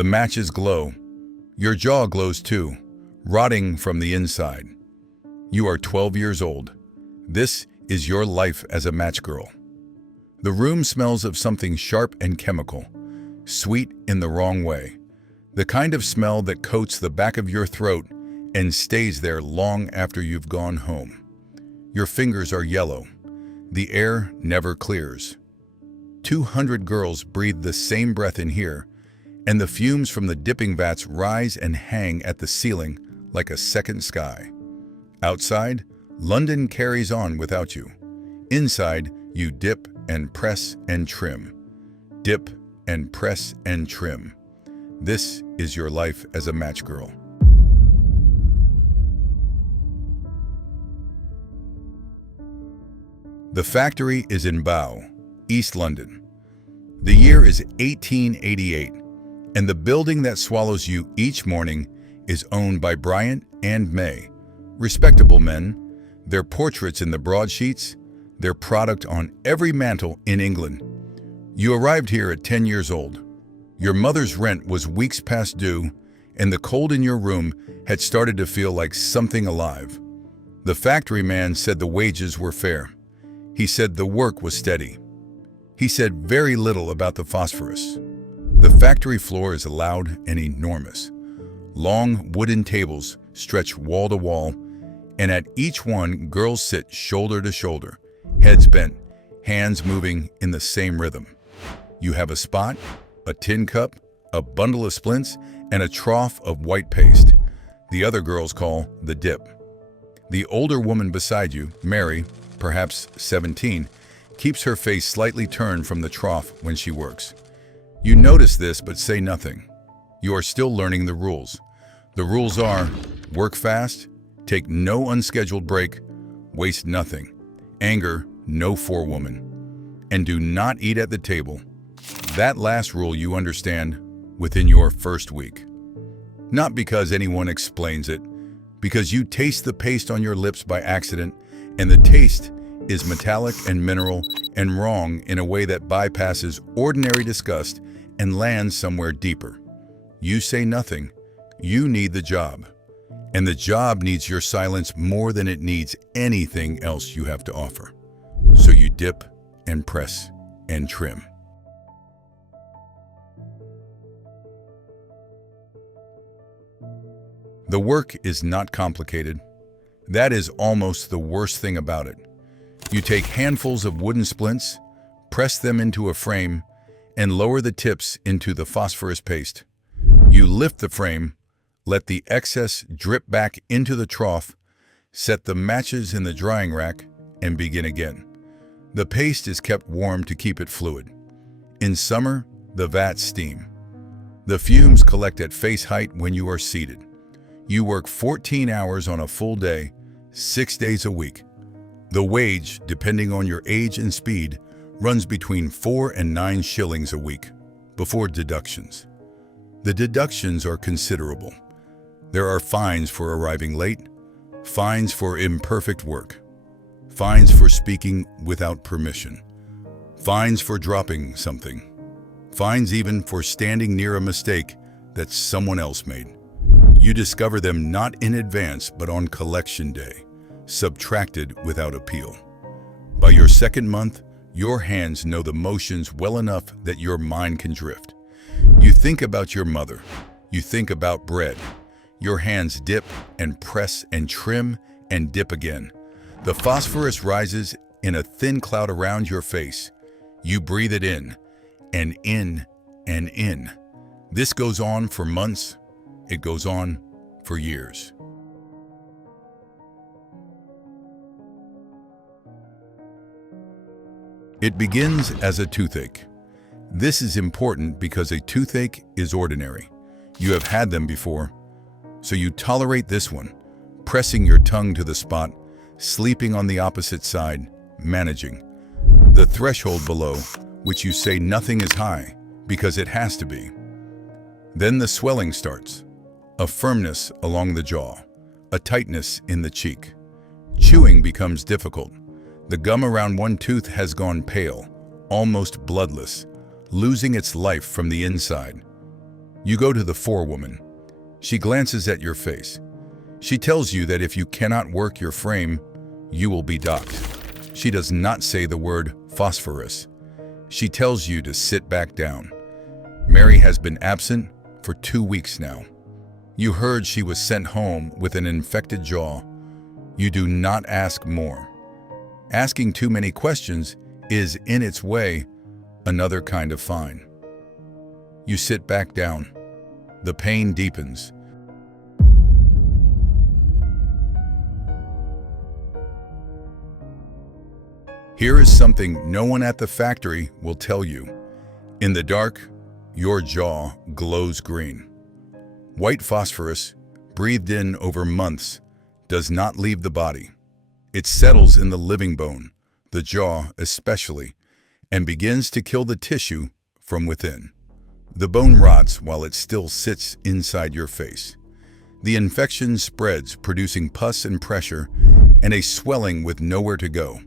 The matches glow. Your jaw glows too, rotting from the inside. You are 12 years old. This is your life as a match girl. The room smells of something sharp and chemical, sweet in the wrong way. The kind of smell that coats the back of your throat and stays there long after you've gone home. Your fingers are yellow. The air never clears. 200 girls breathe the same breath in here, and the fumes from the dipping vats rise and hang at the ceiling like a second sky. Outside, London carries on without you. Inside, you dip and press and trim. Dip and press and trim. This is your life as a match girl. The factory is in Bow, East London. The year is 1888, and the building that swallows you each morning is owned by Bryant and May, respectable men, their portraits in the broadsheets, their product on every mantle in England. You arrived here at 10 years old. Your mother's rent was weeks past due, and the cold in your room had started to feel like something alive. The factory man said the wages were fair. He said the work was steady. He said very little about the phosphorus. The factory floor is loud and enormous. Long wooden tables stretch wall to wall, and at each one girls sit shoulder to shoulder, heads bent, hands moving in the same rhythm. You have a spot, a tin cup, a bundle of splints, and a trough of white paste. The other girls call the dip. The older woman beside you, Mary, perhaps 17, keeps her face slightly turned from the trough when she works. You notice this but say nothing. You are still learning the rules. The rules are: work fast, take no unscheduled break, waste nothing, anger no forewoman, and do not eat at the table. That last rule you understand within your first week. Not because anyone explains it, because you taste the paste on your lips by accident, and the taste is metallic and mineral and wrong in a way that bypasses ordinary disgust and lands somewhere deeper. You say nothing. You need the job. And the job needs your silence more than it needs anything else you have to offer. So you dip and press and trim. The work is not complicated. That is almost the worst thing about it. You take handfuls of wooden splints, press them into a frame, and lower the tips into the phosphorus paste. You lift the frame, let the excess drip back into the trough, set the matches in the drying rack, and begin again. The paste is kept warm to keep it fluid. In summer, the vats steam. The fumes collect at face height when you are seated. You work 14 hours on a full day, 6 days a week. The wage, depending on your age and speed, runs between 4 and 9 shillings a week, before deductions. The deductions are considerable. There are fines for arriving late, fines for imperfect work, fines for speaking without permission, fines for dropping something, fines even for standing near a mistake that someone else made. You discover them not in advance but on collection day, subtracted without appeal. By your second month, your hands know the motions well enough that your mind can drift. You think about your mother. You think about bread. Your hands dip and press and trim and dip again. The phosphorus rises in a thin cloud around your face. You breathe it in and in and in. This goes on for months. It goes on for years. It begins as a toothache. This is important because a toothache is ordinary. You have had them before, so you tolerate this one, pressing your tongue to the spot, sleeping on the opposite side, managing. The threshold below, which you say nothing is high, because it has to be. Then the swelling starts. A firmness along the jaw, a tightness in the cheek. Chewing becomes difficult. The gum around one tooth has gone pale, almost bloodless, losing its life from the inside. You go to the forewoman. She glances at your face. She tells you that if you cannot work your frame, you will be docked. She does not say the word phosphorus. She tells you to sit back down. Mary has been absent for 2 weeks now. You heard she was sent home with an infected jaw. You do not ask more. Asking too many questions is, in its way, another kind of fine. You sit back down. The pain deepens. Here is something no one at the factory will tell you. In the dark, your jaw glows green. White phosphorus, breathed in over months, does not leave the body. It settles in the living bone, the jaw especially, and begins to kill the tissue from within. The bone rots while it still sits inside your face. The infection spreads, producing pus and pressure and a swelling with nowhere to go.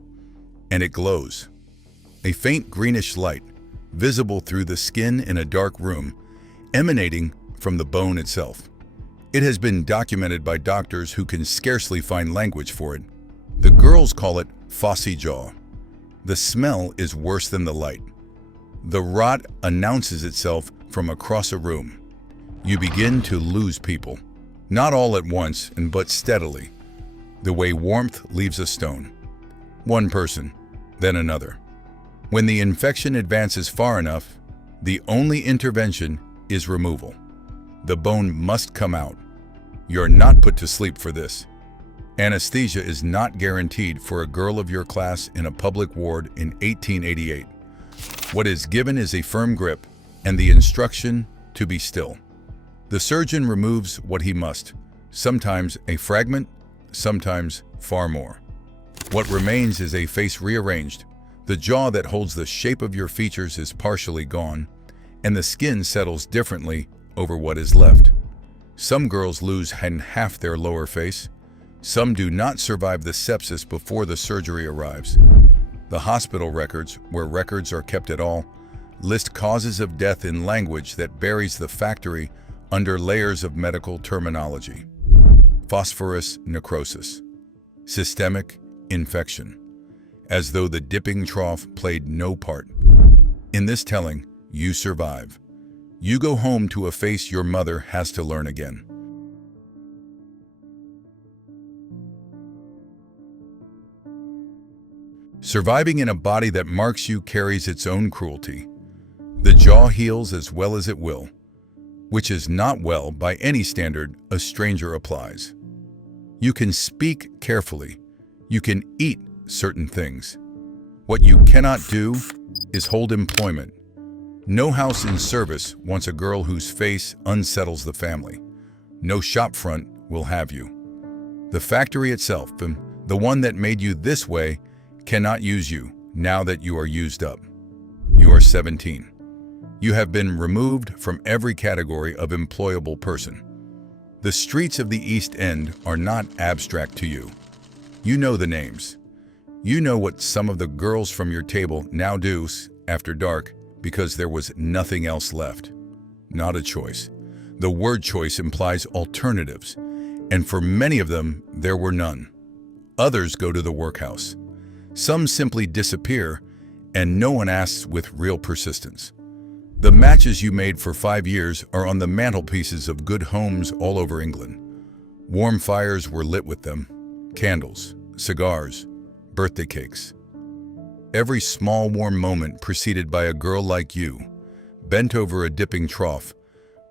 And it glows. A faint greenish light, visible through the skin in a dark room, emanating from the bone itself. It has been documented by doctors who can scarcely find language for it. The girls call it Phossy jaw. The smell is worse than the light. The rot announces itself from across a room. You begin to lose people, not all at once, but steadily, the way warmth leaves a stone. One person, then another. When the infection advances far enough, the only intervention is removal. The bone must come out. You're not put to sleep for this. Anesthesia is not guaranteed for a girl of your class in a public ward in 1888. What is given is a firm grip and the instruction to be still. The surgeon removes what he must, sometimes a fragment, sometimes far more. What remains is a face rearranged. The jaw that holds the shape of your features is partially gone, and the skin settles differently over what is left. Some girls lose half their lower face. Some do not survive the sepsis before the surgery arrives. The hospital records, where records are kept at all, list causes of death in language that buries the factory under layers of medical terminology. Phosphorus necrosis. Systemic infection. As though the dipping trough played no part. In this telling, you survive. You go home to a face your mother has to learn again. Surviving in a body that marks you carries its own cruelty. The jaw heals as well as it will, which is not well by any standard a stranger applies. You can speak carefully. You can eat certain things. What you cannot do is hold employment. No house in service wants a girl whose face unsettles the family. No shopfront will have you. The factory itself, the one that made you this way, cannot use you now that you are used up. You are 17. You have been removed from every category of employable person. The streets of the East End are not abstract to you. You know the names. You know what some of the girls from your table now do after dark because there was nothing else left. Not a choice. The word choice implies alternatives, and for many of them, there were none. Others go to the workhouse. Some simply disappear, and no one asks with real persistence. The matches you made for 5 years are on the mantelpieces of good homes all over England. Warm fires were lit with them, candles, cigars, birthday cakes. Every small warm moment preceded by a girl like you, bent over a dipping trough,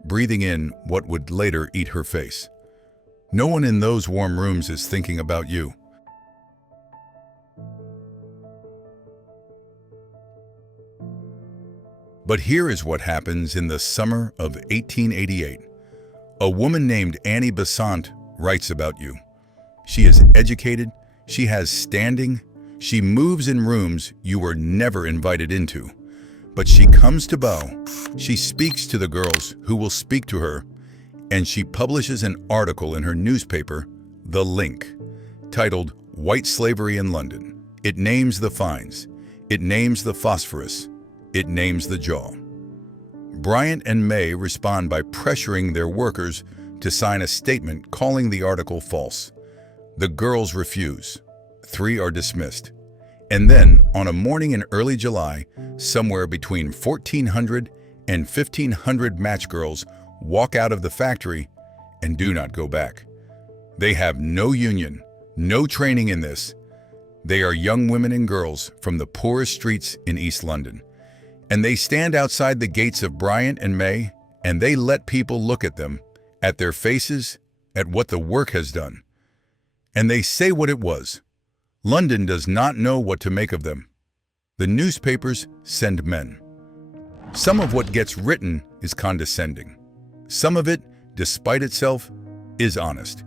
breathing in what would later eat her face. No one in those warm rooms is thinking about you. But here is what happens in the summer of 1888. A woman named Annie Besant writes about you. She is educated, she has standing, she moves in rooms you were never invited into. But she comes to Bow, she speaks to the girls who will speak to her, and she publishes an article in her newspaper, The Link, titled White Slavery in London. It names the fines, it names the phosphorus, it names the jaw. Bryant and May respond by pressuring their workers to sign a statement calling the article false. The girls refuse. 3 are dismissed. And then, on a morning in early July, somewhere between 1,400 and 1,500 Matchgirls walk out of the factory and do not go back. They have no union, no training in this. They are young women and girls from the poorest streets in East London. And they stand outside the gates of Bryant and May, and they let people look at them, at their faces, at what the work has done. And they say what it was. London does not know what to make of them. The newspapers send men. Some of what gets written is condescending. Some of it, despite itself, is honest.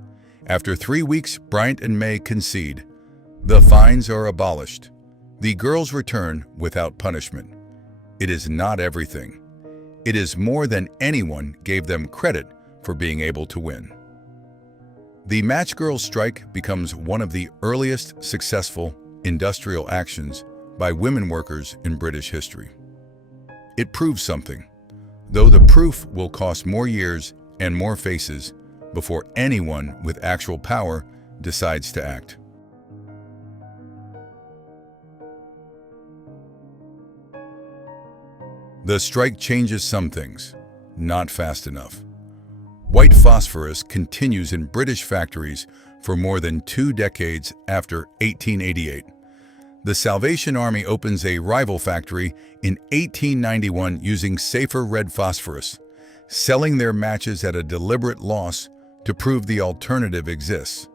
After 3 weeks, Bryant and May concede. The fines are abolished. The girls return without punishment. It is not everything. It is more than anyone gave them credit for being able to win. The Matchgirl strike becomes one of the earliest successful industrial actions by women workers in British history. It proves something, though the proof will cost more years and more faces before anyone with actual power decides to act. The strike changes some things, not fast enough. White phosphorus continues in British factories for more than 2 decades after 1888. The Salvation Army opens a rival factory in 1891 using safer red phosphorus, selling their matches at a deliberate loss to prove the alternative exists.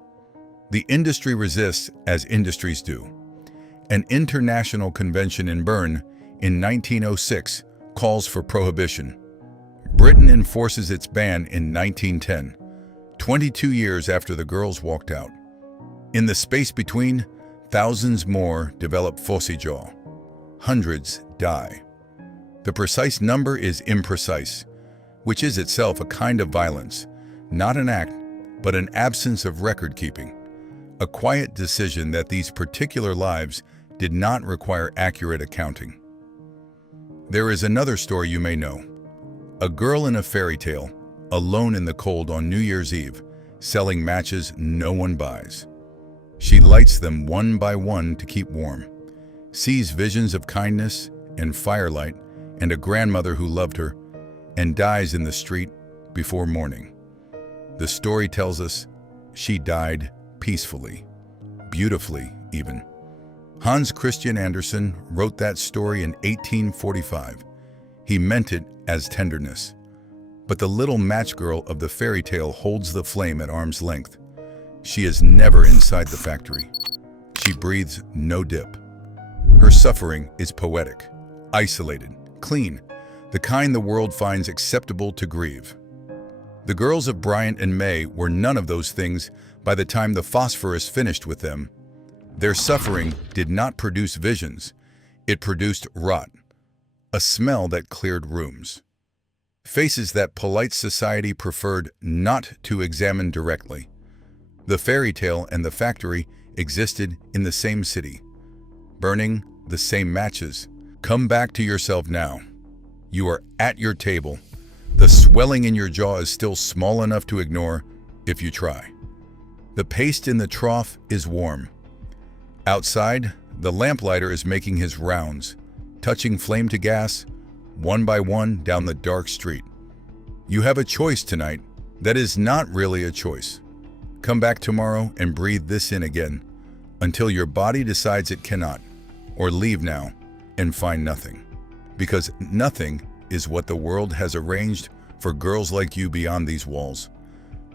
The industry resists, as industries do. An international convention in Bern in 1906 calls for prohibition. Britain enforces its ban in 1910, 22 years after the girls walked out. In the space between, thousands more develop Phossy jaw. Hundreds die. The precise number is imprecise, which is itself a kind of violence, not an act, but an absence of record-keeping, a quiet decision that these particular lives did not require accurate accounting. There is another story you may know. A girl in a fairy tale, alone in the cold on New Year's Eve, selling matches no one buys. She lights them one by one to keep warm, sees visions of kindness and firelight and a grandmother who loved her, and dies in the street before morning. The story tells us she died peacefully, beautifully even. Hans Christian Andersen wrote that story in 1845. He meant it as tenderness. But the little Matchgirl of the fairy tale holds the flame at arm's length. She is never inside the factory. She breathes no dip. Her suffering is poetic, isolated, clean, the kind the world finds acceptable to grieve. The girls of Bryant and May were none of those things by the time the phosphorus finished with them. Their suffering did not produce visions. It produced rot, a smell that cleared rooms. Faces that polite society preferred not to examine directly. The fairy tale and the factory existed in the same city, burning the same matches. Come back to yourself now. You are at your table. The swelling in your jaw is still small enough to ignore if you try. The paste in the trough is warm. Outside, the lamplighter is making his rounds, touching flame to gas, one by one down the dark street. You have a choice tonight that is not really a choice. Come back tomorrow and breathe this in again until your body decides it cannot, or leave now and find nothing. Because nothing is what the world has arranged for girls like you beyond these walls.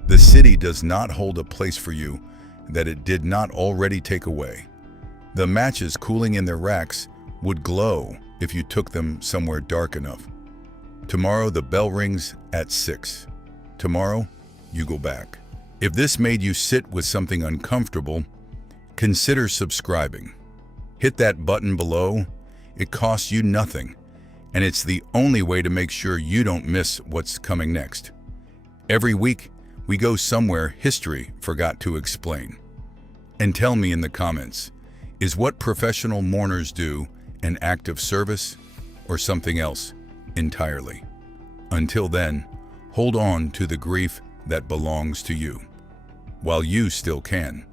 The city does not hold a place for you that it did not already take away. The matches cooling in their racks would glow if you took them somewhere dark enough. Tomorrow the bell rings at 6. Tomorrow you go back. If this made you sit with something uncomfortable, consider subscribing. Hit that button below. It costs you nothing, and it's the only way to make sure you don't miss what's coming next. Every week, we go somewhere history forgot to explain. And tell me in the comments, is what professional mourners do an act of service or something else entirely? Until then, hold on to the grief that belongs to you, while you still can.